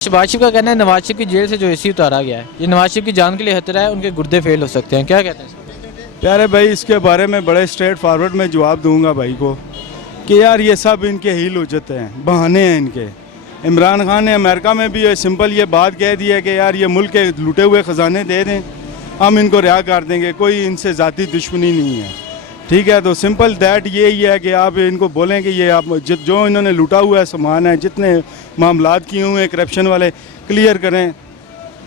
शहबाज शरीफ का कहना है नवाज शरीफ की जेल से जो एसी उतारा गया है ये नवाज शरीफ की जान के लिए खतरा है, उनके गुर्दे फेल हो सकते हैं। क्या कहते हैं? प्यारे भाई, इसके बारे में बड़े स्ट्रेट फॉरवर्ड में जवाब दूंगा भाई को कि यार ये सब इनके हील उजते हैं, बहाने हैं इनके। इमरान खान ने अमेरिका में भी सिंपल ये बात कह दी है कि यार ये मुल्क के लुटे हुए ख़जाने दे दें, हम इनको रिहा कर देंगे, कोई इनसे ज़ाती दुश्मनी नहीं है। ठीक है, तो सिंपल दैट यही है कि आप इनको बोलें कि ये आप जो इन्होंने लूटा हुआ है सामान है, जितने मामलात किए हुए हैं करप्शन वाले, क्लियर करें।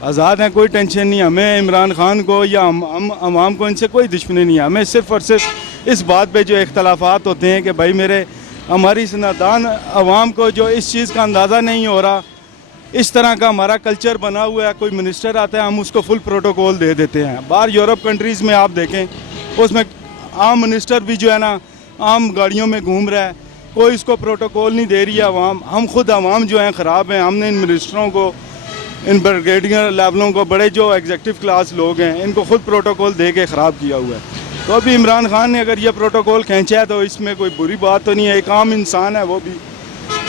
आज़ाद हैं, कोई टेंशन नहीं। हमें इमरान खान को या हम आवाम को इनसे कोई दुश्मनी नहीं है। हमें सिर्फ़ और सिर्फ इस बात पे जो इख्तलाफात होते हैं कि भाई हमारी नादान आवाम को जो इस चीज़ का अंदाज़ा नहीं हो रहा, इस तरह का हमारा कल्चर बना हुआ है। कोई मिनिस्टर आता है, हम उसको फुल प्रोटोकॉल दे देते हैं। बाहर यूरोप कंट्रीज़ में आप देखें, उसमें आम मिनिस्टर भी जो है ना आम गाड़ियों में घूम रहा है, कोई इसको प्रोटोकॉल नहीं दे रही है आवाम। हम खुद आवाम जो हैं ख़राब हैं। हमने इन मिनिस्टरों को, इन ब्रिगेडियर लेवलों को, बड़े जो एग्जीक्यूटिव क्लास लोग हैं, इनको खुद प्रोटोकॉल दे के ख़राब किया हुआ है। तो अभी इमरान खान ने अगर ये प्रोटोकॉल खींचा है तो इसमें कोई बुरी बात तो नहीं है। एक आम इंसान है वो भी,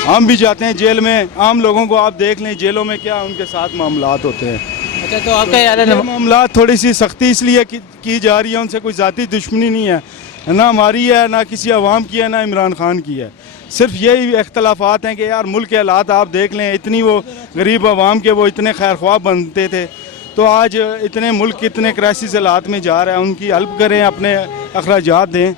हम भी जाते हैं जेल में। आम लोगों को आप देख लें जेलों में क्या उनके साथ मामलात होते हैं। अच्छा, तो आपका यार है मामलात थोड़ी सी सख्ती इसलिए की जा रही है, उनसे कोई ज़ाती दुश्मनी नहीं है, ना हमारी है, ना किसी अवाम की है, ना इमरान खान की है। सिर्फ यही इख्तलाफात हैं कि यार मुल्क के हालात आप देख लें, इतनी वो गरीब अवाम के वो इतने खैर ख्वाह बनते थे, तो आज इतने मुल्क कितने क्राइसिस हालात में जा रहा है। उनकी हेल्प करें, अपने अखराजात दें,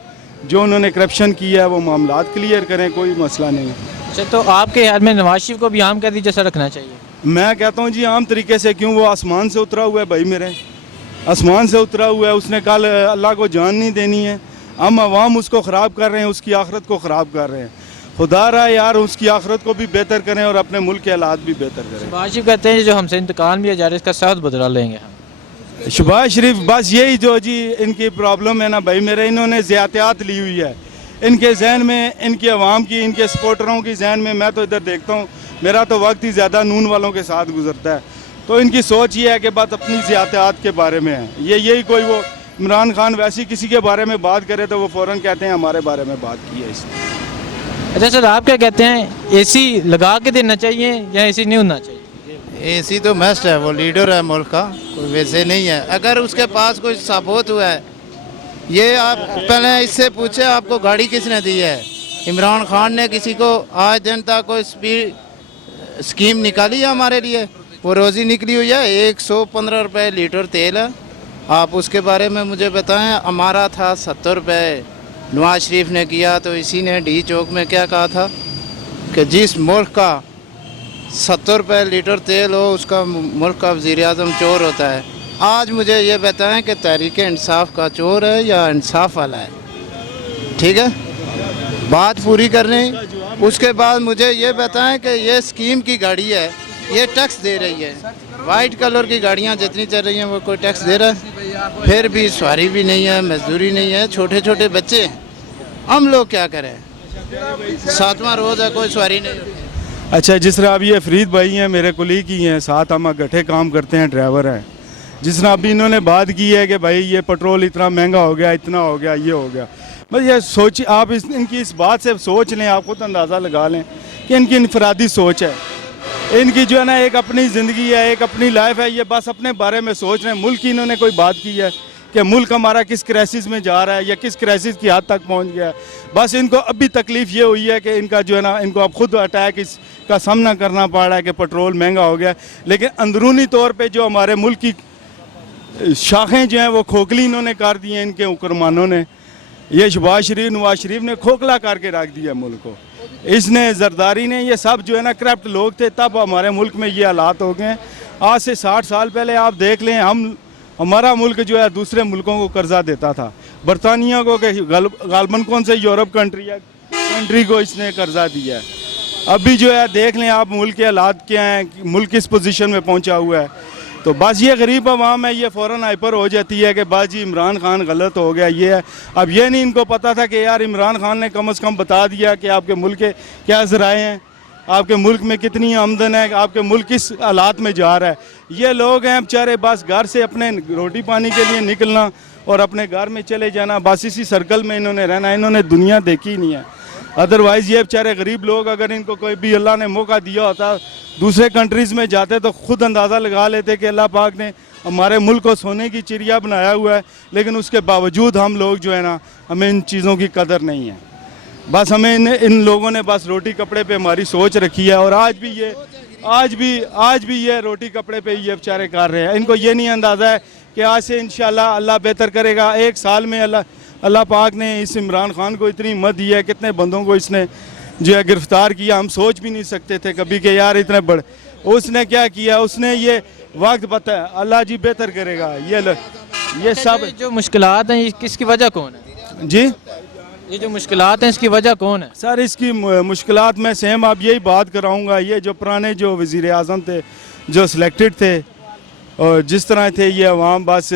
जो उन्होंने करप्शन किया है वो मामलात क्लियर करें, कोई मसला नहीं है। अच्छा, तो आपके यार में नवाज शरीफ को भी आम कैदी जैसा रखना चाहिए? मैं कहता हूँ जी आम तरीके से। क्यों? वो आसमान से उतरा हुआ है भाई, मेरे आसमान से उतरा हुआ है। उसने कल अल्लाह को जान नहीं देनी है। हम अवाम उसको ख़राब कर रहे हैं, उसकी आखरत को ख़राब कर रहे हैं। खुदा रहा यार उसकी आखरत को भी बेहतर करें और अपने मुल्क के हालात भी बेहतर करें। शहबाज शरीफ कहते हैं जो हमसे इंतकाम लिया जा रहा है इसका सख्त बदला लेंगे हम। शहबाज शरीफ बस यही जो जी इनकी प्रॉब्लम है ना भाई मेरे, इन्होंने ज़्यादतियात ली हुई है इनके जहन में, इनके अवाम की, इनके सपोर्टरों की जहन में। मैं तो इधर देखता हूँ, मेरा तो वक्त ही ज़्यादा नून वालों के साथ गुजरता है, तो इनकी सोच ये है कि बात अपनी ज़्यादतियात के बारे में है। यही कोई वो इमरान खान वैसे किसी के बारे में बात करे तो वो फ़ौरन कहते हैं हमारे बारे में बात की है इसने। अच्छा सर, आप क्या कहते हैं, एसी लगा के देना चाहिए या एसी नहीं होना चाहिए? एसी तो मस्ट है, वो लीडर है मुल्क का, कोई वैसे नहीं है। अगर उसके पास कोई सबूत हुआ है, ये आप पहले इससे पूछे आपको गाड़ी किसने दी है? इमरान खान ने किसी को आज दिन तक कोई स्कीम निकाली है हमारे लिए? वो रोज़ी निकली हुई है, 115 रुपये लीटर तेल है। आप उसके बारे में मुझे बताएं। हमारा था 70 रुपये, नवाज शरीफ ने किया तो इसी ने डी चौक में क्या कहा था कि जिस मुल्क का 70 रुपये लीटर तेल हो उसका मुल्क का वज़ीर आज़म चोर होता है। आज मुझे ये बताएं कि तहरीक इंसाफ का चोर है या इंसाफ वाला है? ठीक है, बात पूरी करनी। उसके बाद मुझे ये बताएं कि ये स्कीम की गाड़ी है, ये टैक्स दे रही है। वाइट कलर की गाड़ियाँ जितनी चल रही हैं वो कोई टैक्स दे रहा है? फिर भी सवारी भी नहीं है, मजदूरी नहीं है, छोटे छोटे बच्चे हैं। हम लोग क्या करें? 7वां रोज़ है, कोई सवारी नहीं होती। अच्छा, जिस तरह अभी ये फरीद भाई हैं, मेरे कुलीग ही हैं, साथ हम इकट्ठे काम करते हैं, ड्राइवर हैं। जिस तरह अभी इन्होंने बात की है कि भाई ये पेट्रोल इतना महंगा हो गया, इतना हो गया, ये हो गया, बस ये सोच आप इनकी इस बात से सोच लें, आप खुद अंदाज़ा लगा लें कि इनकी इनफरादी सोच है। इनकी जो है ना एक अपनी ज़िंदगी है, एक अपनी लाइफ है, ये बस अपने बारे में सोच रहे हैं। मुल्क की इन्होंने कोई बात की है कि मुल्क हमारा किस क्राइसिस में जा रहा है या किस क्राइसिस की हद तक पहुंच गया है? बस इनको अभी तकलीफ़ ये हुई है कि इनका जो है ना, इनको अब खुद अटैक इसका सामना करना पड़ रहा है कि पेट्रोल महंगा हो गया। लेकिन अंदरूनी तौर पर जो हमारे मुल्क की शाखें जो हैं वो खोखली इन्होंने कर दी हैं, इनके हुक्मरानों ने। ये शहबाज शरीफ, नवाज शरीफ ने खोखला करके रख दिया मुल्क को। इसने जरदारी ने, ये सब जो है ना करप्ट लोग थे, तब हमारे मुल्क में ये हालात हो गए। आज से 60 साल पहले आप देख लें, हमारा मुल्क जो है दूसरे मुल्कों को कर्जा देता था, बरतानिया को, गालबन कौन से यूरोप कंट्री को इसने कर्जा दिया है। अभी जो है देख लें आप मुल्क के हालात क्या हैं, मुल्क किस पोजीशन में पहुंचा हुआ है। तो बस ये गरीब आवाम है, ये फ़ौरन हाइपर हो जाती है कि बाजी इमरान खान गलत हो गया, ये है। अब ये नहीं इनको पता था कि यार इमरान खान ने कम से कम बता दिया कि आपके मुल्क के क्या ज़राए हैं, आपके मुल्क में कितनी आमदन है, आपके मुल्क किस हालात में जा रहा है। ये लोग हैं बेचारे, बस घर से अपने रोटी पानी के लिए निकलना और अपने घर में चले जाना, बस इसी सर्कल में इन्होंने रहना। इन्होंने दुनिया देखी नहीं है। अदरवाइज़ ये बेचारे गरीब लोग, अगर इनको कोई भी अल्लाह ने मौका दिया होता दूसरे कंट्रीज़ में जाते तो खुद अंदाज़ा लगा लेते कि अल्लाह पाक ने हमारे मुल्क को सोने की चिड़िया बनाया हुआ है, लेकिन उसके बावजूद हम लोग जो है ना, हमें इन चीज़ों की कदर नहीं है। बस हमें इन लोगों ने बस रोटी कपड़े पे हमारी सोच रखी है, और आज भी ये रोटी कपड़े पे ये बेचारे कर रहे हैं। इनको ये नहीं अंदाज़ा है कि आज से इंशाल्लाह अल्लाह बेहतर करेगा। एक साल में अल्लाह पाक ने इस इमरान खान को इतनी हिम्मत दी है, कितने बंदों को इसने जो है गिरफ्तार किया। हम सोच भी नहीं सकते थे कभी कि यार इतने बड़े। उसने क्या किया, उसने ये वक्त बताया, अल्लाह जी बेहतर करेगा। ये सब जो मुश्किलात हैं, ये किसकी वजह कौन है जी, ये जो मुश्किलात हैं इसकी वजह कौन है? सर इसकी मुश्किलात मैं सेम आप यही बात कराऊंगा। ये जो पुराने जो वज़ीर आज़म थे, जो सिलेक्टेड थे, और जिस तरह थे ये अवाम, बस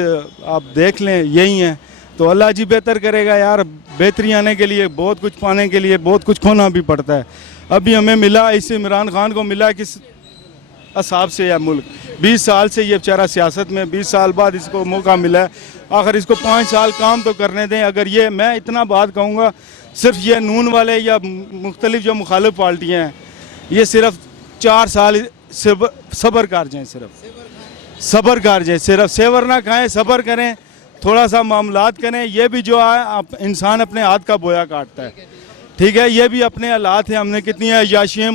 आप देख लें यही हैं। तो अल्लाह जी बेहतर करेगा यार। बेहतरी आने के लिए, बहुत कुछ पाने के लिए बहुत कुछ खोना भी पड़ता है। अभी हमें मिला, इस इमरान खान को मिला किस हिसाब से यह मुल्क 20 साल से ये बेचारा सियासत में, 20 साल बाद इसको मौका मिला है। आखिर इसको 5 साल काम तो करने दें। अगर ये, मैं इतना बात कहूँगा, सिर्फ ये नून वाले या मुख्तलिफ जो मुखालिफ पार्टियाँ हैं, ये सिर्फ 4 साल सब्र कर जाएँ, सिर्फ सब्र कर जाएँ, सिर्फ सेवर ना खाएँ, सब्र करें, थोड़ा सा मामलात करें। ये भी जो है इंसान अपने हाथ का बोया काटता है, ठीक है। ये भी अपने हालात हैं। हमने कितनी याशियाँ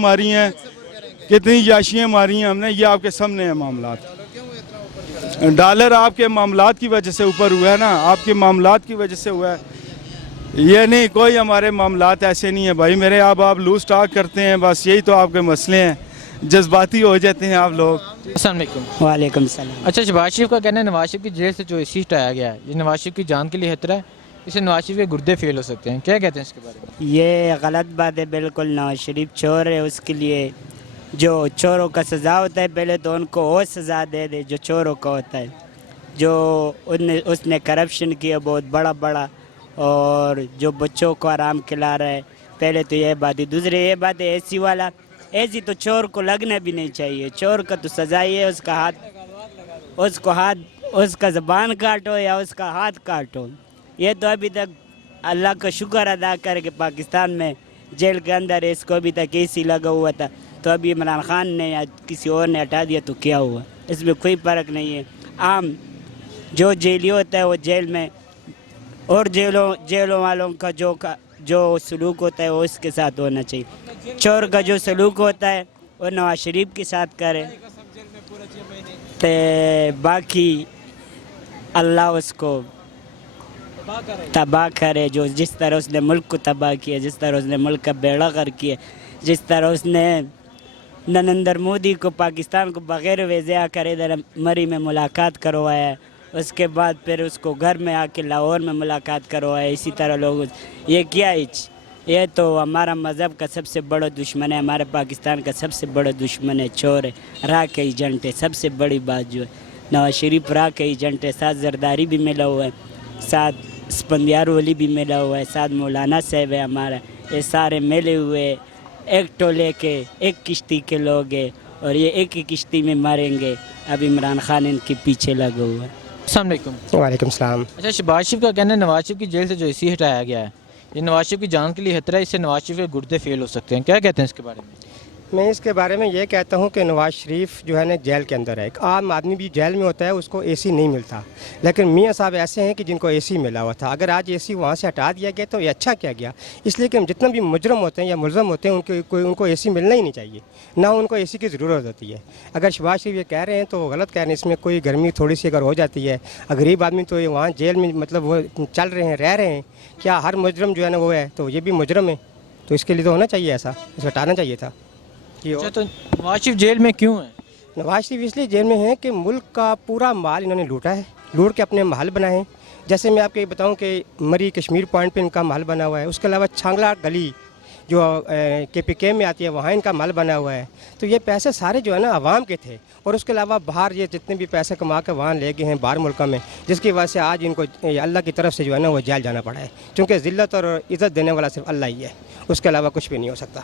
मारी हैं, हमने, ये आपके सामने है मामलात। डॉलर आपके मामलात की वजह से ऊपर हुआ है ना, आपके मामलात की वजह से हुआ है। ये नहीं, कोई हमारे मामलात ऐसे नहीं है भाई मेरे। आप लूज टॉक करते हैं, बस यही तो आपके मसले हैं, जज्बाती हो जाते हैं आप लोग। अस्सलाम वालेकुम। वालेकुम सलाम। अच्छा, शहबाज शरीफ का कहना है नवाज शरीफ की जेल से जो एसी हटाया गया है, ये नवाज शरीफ की जान के लिए खतरा है, इससे नवाज शरीफ के गुर्दे फेल हो सकते हैं। क्या कहते हैं इसके बारे में? ये गलत बात है बिल्कुल। नवाज शरीफ चोर है, उसके लिए जो चोरों का सज़ा होता है पहले तो उनको और सज़ा दे दे जो चोरों का होता है। जो उसने करप्शन किया बहुत बड़ा, और जो बच्चों को आराम खिला रहा है, पहले तो ये बात है। दूसरी ये बात है, एसी वाला, एसी तो चोर को लगना भी नहीं चाहिए। चोर का तो सज़ा ही है, उसका ज़बान काटो या उसका हाथ काटो। ये तो अभी तक अल्लाह का शुक्र अदा करके पाकिस्तान में जेल के अंदर इसको अभी तक एसी लगा हुआ था, तो अभी इमरान खान ने या किसी और ने हटा दिया तो क्या हुआ, इसमें कोई फ़र्क नहीं है। आम जो जेली होता है वो जेल में, और जेलों वालों का जो सलूक होता है वो इसके साथ होना चाहिए। चोर का जो सलूक होता है वो नवाज शरीफ के साथ करे, तो बाकी अल्लाह उसको तबाह करे। जो जिस तरह उसने मुल्क को तबाह किया, जिस तरह उसने मुल्क का बेड़ा गर्क किया, जिस तरह उसने नरेंद्र मोदी को पाकिस्तान को बग़ैर वीज़े आकर इधर मरी में मुलाकात करवाया, उसके बाद फिर उसको घर में आके लाहौर में मुलाकात करवाया, इसी तरह लोग ये किया। ये तो हमारा मज़हब का सबसे बड़ा दुश्मन है, हमारे पाकिस्तान का सबसे बड़ा दुश्मन है, चोर है, राह के एजेंट है। सबसे बड़ी बात जो है, नवाज शरीफ राह के एजेंट है, साथ जरदारी भी मिला हुआ है, साथ स्पंदियार वली भी मिला हुआ है, साथ मौलाना साहब है हमारा। ये सारे मिले हुए एक टोले के, एक किश्ती के लोग हैं, और ये एक ही किश्ती में मारेंगे। अब इमरान खान इनके पीछे लगा हुआ है। अस्सलाम वालेकुम। वालेकुम सलाम। अच्छा, शहबाज शरीफ का कहना है नवाज शरीफ की जेल से जो एसी हटाया गया है, ये नवाज शरीफ की जान के लिए खतरा है, इससे नवाज शरीफ के गुर्दे फेल हो सकते हैं। क्या कहते हैं इसके बारे में? मैं इसके बारे में ये कहता हूँ कि नवाज शरीफ जो है ना जेल के अंदर है। एक आम आदमी भी जेल में होता है, उसको एसी नहीं मिलता, लेकिन मियाँ साहब ऐसे हैं कि जिनको एसी मिला हुआ था। अगर आज एसी वहाँ से हटा दिया गया तो ये अच्छा किया गया, इसलिए कि जितने भी मुजरम होते हैं या मुलज़म होते हैं उनको एसी मिलना ही नहीं चाहिए, ना उनको एसी की ज़रूरत होती है। अगर शहबाज शरीफ ये कह रहे हैं तो वो गलत कह रहे हैं। इसमें कोई गर्मी थोड़ी सी अगर हो जाती है, गरीब आदमी तो ये वहाँ जेल में मतलब वो चल रहे हैं, रह रहे हैं। क्या हर मुजरम जो है ना वो है, तो ये भी मुजरम है, तो इसके लिए तो होना चाहिए ऐसा, इसको हटाना चाहिए था। अच्छा, तो नवाज शरीफ जेल में क्यों है? नवाज शरीफ इसलिए जेल में है कि मुल्क का पूरा माल इन्होंने लूटा है, लूट के अपने महल बनाए हैं। जैसे मैं आपको बताऊं कि मरी कश्मीर पॉइंट पे इनका महल बना हुआ है, उसके अलावा छांगला गली जो KPK में आती है वहाँ इनका महल बना हुआ है। तो ये पैसे सारे जो है ना आवाम के थे, और उसके अलावा बाहर ये जितने भी पैसे कमा कर वहाँ ले गए हैं बाहर मुल्कों में, जिसकी वजह से आज इनको अल्लाह की तरफ से जो है ना वो जेल जाना पड़ा है, क्योंकि ज़िल्लत और इज़्ज़त देने वाला सिर्फ अल्लाह ही है, उसके अलावा कुछ भी नहीं हो सकता।